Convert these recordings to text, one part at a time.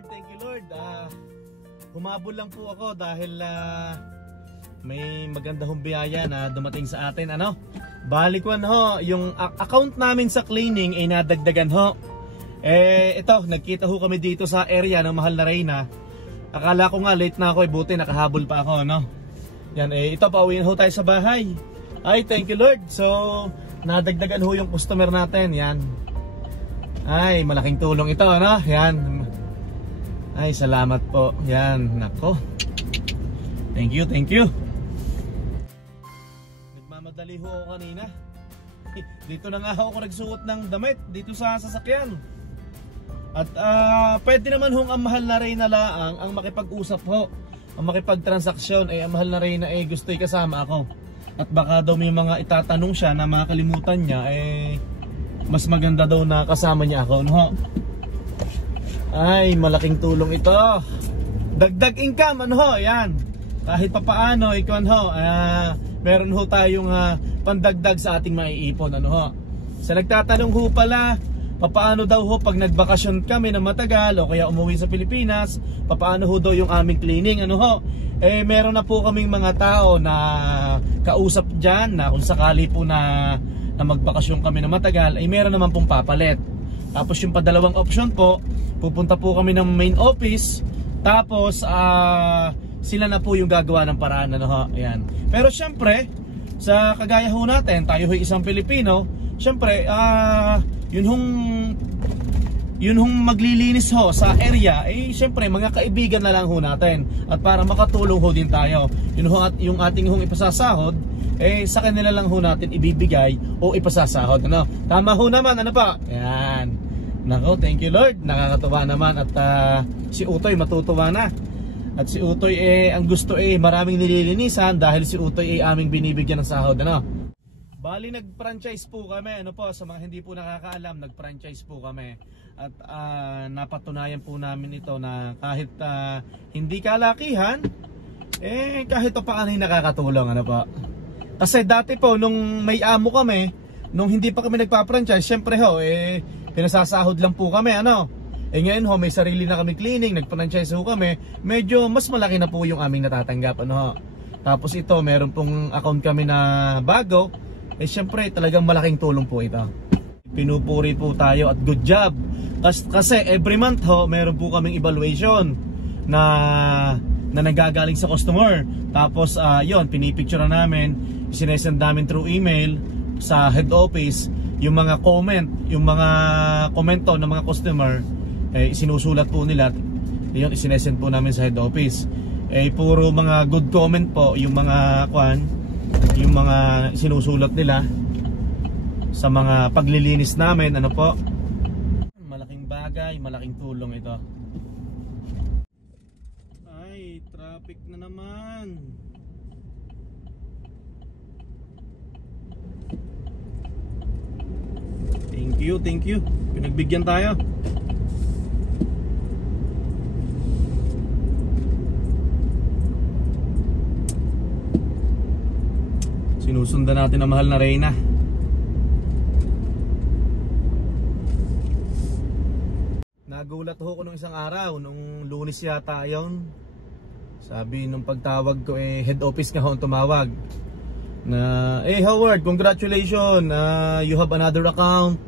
Thank you Lord. Humabol lang po ako dahil may maganda hong biyaya na dumating sa atin. Balikwan ho, yung account namin sa cleaning ay nadagdagan ho. Ito, nagkita ho kami dito sa area ng Mahal na Reyna. Akala ko nga late na ako, buti nakahabol pa ako, Yan, ito, pauwiin ho tayo sa bahay. Ay, thank you Lord. So, nadagdagan ho yung customer natin, yan. Ay, malaking tulong ito, Yan. Ay, salamat po. Yan, nako. Thank you. Nagmamadali ho ako kanina. Dito na nga ako nagsuot ng damit dito sa sasakyan. At pwede naman hong ang Mahal na Reyna laang ang makipag-usap ho. Ang makipag-transaksyon ang Mahal na Reyna gusto'y kasama ako. At baka daw may mga itatanong siya na makalimutan niya mas maganda daw na kasama niya ako, Ay, malaking tulong ito. Dagdag income, yan. Kahit papaano, meron ho tayong pandagdag sa ating maiipon, Sa nagtatanong ho pala, papaano daw ho pag nagbakasyon kami na matagal o kaya umuwi sa Pilipinas, papaano ho daw yung aming cleaning, meron na po kaming mga tao na kausap dyan na kung sakali po na magbakasyon kami na matagal, meron naman pong papalit. Tapos yung padalawang option po, pupunta po kami ng main office. Tapos sila na po yung gagawa ng paraan, Ayan. Pero syempre, sa kagaya ho natin, tayo ho isang Pilipino, syempre yun hong maglilinis ho sa area, syempre mga kaibigan na lang ho natin. At para makatulong ho din tayo, yung ating hong ipasasahod, sa kanila lang ho natin ibibigay o ipasasahod, Tama ho naman, pa? Yan. Nako, thank you Lord. Nakakatuwa naman at si Utoy matutuwa na. At si Utoy ang gusto maraming nililinisan dahil si Utoy aming binibigyan ng sahod, Bali nag-franchise po kami, sa mga hindi po nakakaalam, nag-franchise po kami. At napatunayan po namin ito na kahit hindi kalakihan, kahit pa paano nakakatulong, po. Kasi dati po nung may amo kami, nung hindi pa kami nagpa-franchise, syempre ho, pinasasahod lang po kami, ngayon ho, may sarili na kami cleaning, nag-franchise ho kami, medyo mas malaki na po yung aming natatanggap, Tapos ito, meron pong account kami na bago, syempre talagang malaking tulong po ito. Pinupuri po tayo at good job. Kasi every month ho, meron po kaming evaluation na nagagaling sa customer. Tapos yon, pinipicture na namin, sinesend namin through email sa head office yung mga komento ng mga customer, isinusulat po nila. Yun, isinesend po namin sa head office. Puro mga good comment po yung mga sinusulat nila sa mga paglilinis namin, po. Malaking bagay, malaking tulong ito. Ay, traffic na naman. Thank you. Pinagbigyan tayo. Sinusundan natin ang Mahal na Reyna. Nagulat ho ko nung isang araw, nung Lunes yata yun. Sabi nung pagtawag ko, head office nga ho tumawag na, Howard, congratulations, you have another account,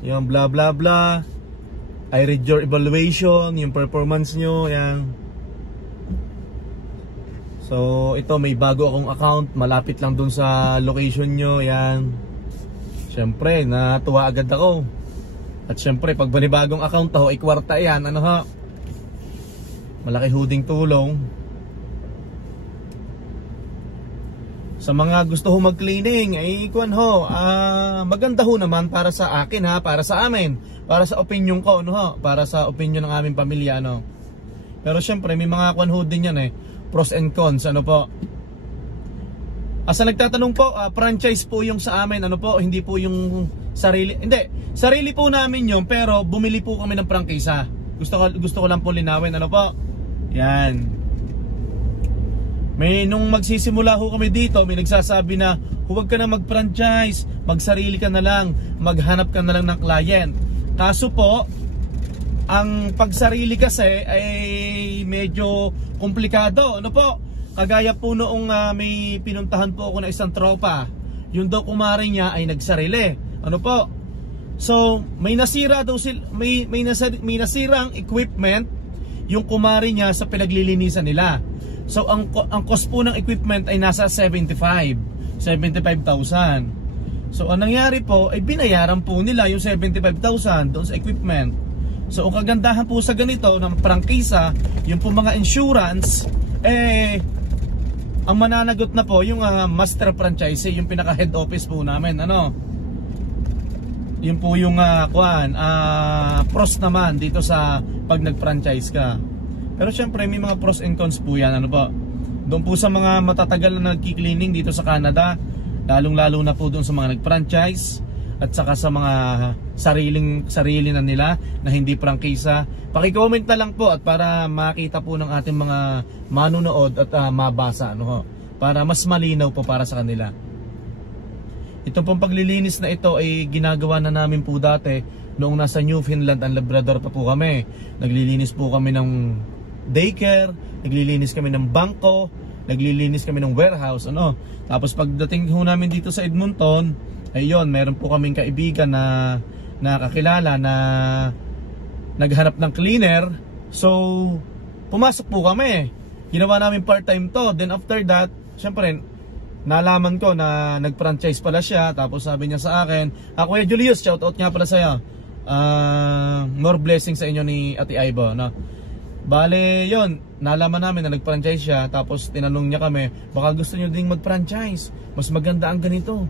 yung blah blah blah, I read your evaluation, yung performance nyo, yan. So ito, may bago akong account, malapit lang dun sa location nyo, yan. Siyempre, natuwa agad ako. At siyempre, pag banibagong account ho, ikwarta yan, malaki huding tulong. Sa mga gusto ho mag-cleaning, maganda ho naman para sa akin, para sa amin, para sa opinion ko, para sa opinion ng aming pamilya, Pero syempre, may mga ho din yan, pros and cons, po. Asa nagtatanong po, franchise po yung sa amin, hindi po yung sarili. Hindi, sarili po namin yung, pero bumili po kami ng prangkisa. Gusto ko lang po linawin, po. Yan. Nung magsisimula ho kami dito, may nagsasabi na huwag ka na mag-franchise, magsarili ka na lang, maghanap ka na lang ng client. Kaso po, ang pagsarili kasi ay medyo komplikado. Ano po? Kagaya po noong may pinuntahan po ako na isang tropa. Yung daw kumari niya ay nagsarili. Ano po? So, may nasira daw may nasirang equipment yung kumari niya sa pinaglilinisan nila. So ang cost po ng equipment ay nasa 75,000. So ang nangyari po ay binayaran po nila yung 75,000 doon sa equipment. So ang kagandahan po sa ganito ng prangkisa, yung po mga insurance, ang mananagot na po yung master franchisee, yung pinaka head office po namin. Ano? Yun po yung pros naman dito sa pag nag-franchise ka. Pero syempre may mga pros and cons po yan. Ano po? Doon po sa mga matatagal na nagki-cleaning dito sa Canada, lalong-lalo na po doon sa mga nag-franchise at saka sa mga sarili na nila na hindi prangkisa. Paki-comment na lang po at para makita po ng ating mga manunood at mabasa, ano ho, para mas malinaw po para sa kanila. Ito pong paglilinis na ito ay ginagawa na namin po dati noong nasa Newfoundland and Labrador pa po kami. Naglilinis po kami ng daycare, naglilinis kami ng bangko, naglilinis kami ng warehouse, ano. Tapos pagdating ho namin dito sa Edmonton, ayun, meron po kaming kaibigan na nakakilala na naghanap ng cleaner. So, pumasok po kami. Ginawa namin part-time to. Then after that, syempre, nalaman ko na nag-franchise pala siya. Tapos sabi niya sa akin, Kuya Julius, shoutout nga pala sa'yo. More blessing sa inyo ni Ate Aibo, no? Bale, yon, nalaman namin na nag-franchise siya. Tapos tinanong niya kami, baka gusto niyo ding mag-franchise, mas maganda ang ganito.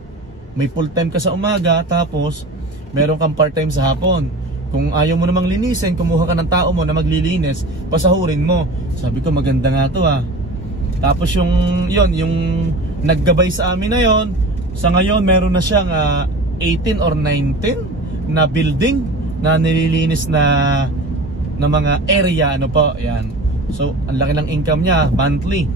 May full time ka sa umaga, tapos meron kang part time sa hapon. Kung ayaw mo namang linisin, kumuha ka ng tao mo na maglilinis, pasahurin mo. Sabi ko, maganda nga to Tapos yung naggabay sa amin na yon, sa ngayon meron na siyang 18 or 19 na building na nililinis na mga area, ano po, yan. So ang laki ng income niya monthly.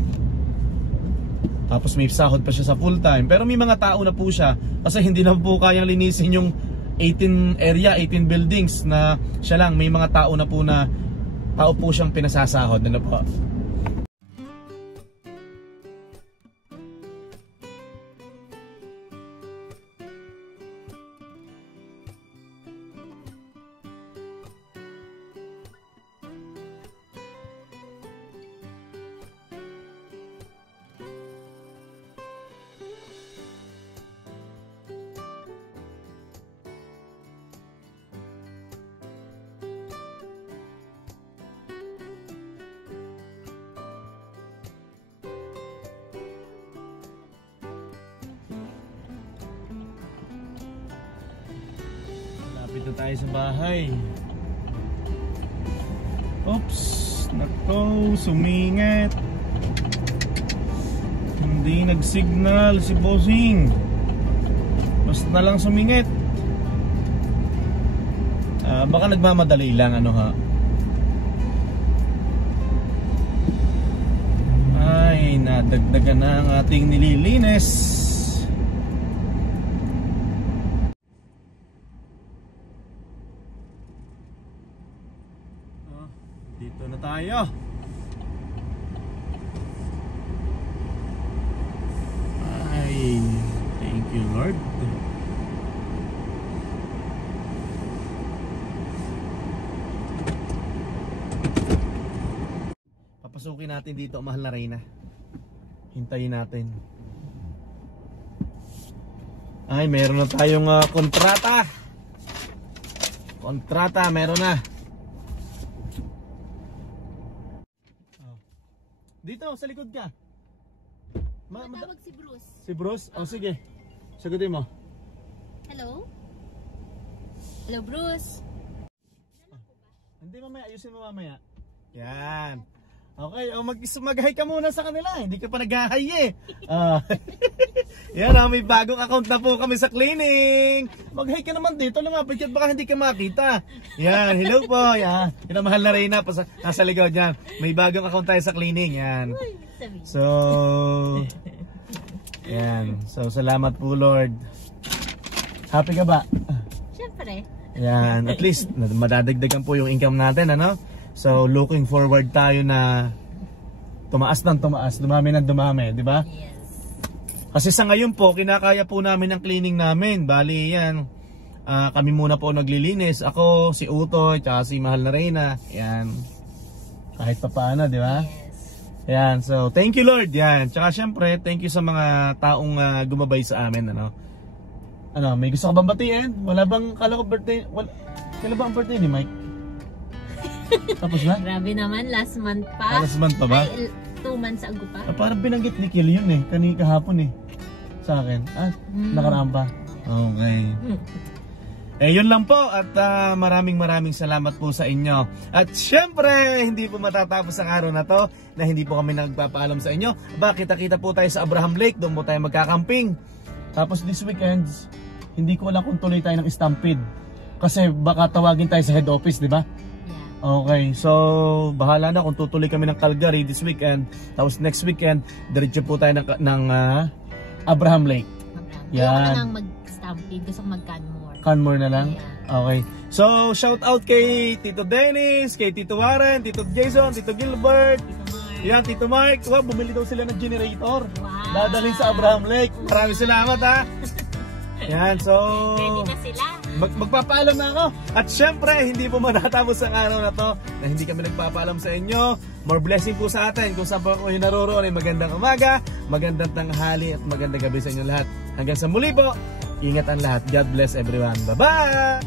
Tapos may sahod pa siya sa full time. Pero may mga tao na po siya kasi hindi na po kayang linisin yung 18 area, 18 buildings na siya lang. May mga tao na po siyang pinasasahod, ano po. Dito tayo sa bahay. Oops, nako, sumingit. Hindi nag-signal si bossing. Basta na lang sumingit. Baka nagmamadali lang, ano ha. Ay, nadagdagan na ang ating nililinis. Dito na tayo. Ay, thank you Lord. Papasukin natin dito, mahal na Reyna. Hintayin natin. Ay, meron na tayong kontrata. Kontrata, meron na. Dito, sa likod ka. Matawag si Bruce. Si Bruce? Oh, sige. Sagutin mo. Hello? Hello, Bruce. Hindi, mamaya. Ayusin mo mamaya. Yan. Okay, mag-hi ka muna sa kanila. Hindi ka pa nag-hi eh. Yan, may bagong account na po kami sa cleaning. Mag-hi ka naman dito. Lumapit ka, baka hindi ka makita. Yan, hello po. Yan. Yan ang mahal na Reyna. Nasa likod yan. May bagong account tayo sa cleaning. Yan. sabihin. So, yan. So, salamat po, Lord. Happy ka ba? Siyempre. Yan. At least, madadagdagan po yung income natin, ano? So, looking forward tayo na tumaas ng tumaas, dumami ng dumami, di ba? Yes. Kasi sa ngayon po, kinakaya po namin ang cleaning namin. Bali, yan. Kami muna po naglilinis. Ako, si Utoy, tsaka si Mahal na Reyna. Yan. Kahit pa paano, di ba? Yes. Yan. So, thank you, Lord. Yan. Tsaka syempre, thank you sa mga taong gumabay sa amin, ano? Ano, may gusto ka bang batiin? Wala bang, kala ko birthday, kailan ba ang birthday ni Mike? Tapos na? Grabe naman, last month pa. Last month pa ba? Ay, 2 months ago pa. Parang binanggit ni Kiel yun eh, kahapon eh. Sa akin. Nakaraan pa. Okay. Yun lang po at maraming salamat po sa inyo. At syempre, hindi po matatapos ang araw na to na hindi po kami nagpapaalam sa inyo. Kita-kita po tayo sa Abraham Lake, doon po tayo magkakamping. Tapos this weekend, hindi ko alam kung tuloy tayo ng Stampede. Kasi baka tawagin tayo sa head office, di ba? Yeah. Okay, so bahala na kung tutuloy kami ng Calgary this weekend. Tapos next weekend, diretso po tayo ng Abraham Lake. Yan. Ayaw ko Yan. na nang mag-stampede, gusto ko mag-Canmore. Canmore na lang? Yeah. Okay. So, shout out kay Tito Dennis, kay Tito Warren, Tito Jason, Tito Gilbert. Tito Mark. Yan, Tito Mark. Wow, bumili daw sila ng generator. Wow. Dadalhin sa Abraham Lake. Maraming salamat ha. Yan, so Ready na sila. magpapaalam na ako. At syempre, hindi po matatapos ang araw na to na hindi kami nagpapaalam sa inyo. More blessing po sa atin. Kung saan po kayo naroroon ay magandang umaga, magandang tanghali at magandang gabi sa inyo lahat. Hanggang sa muli po, ingat ang lahat. God bless everyone. Bye-bye!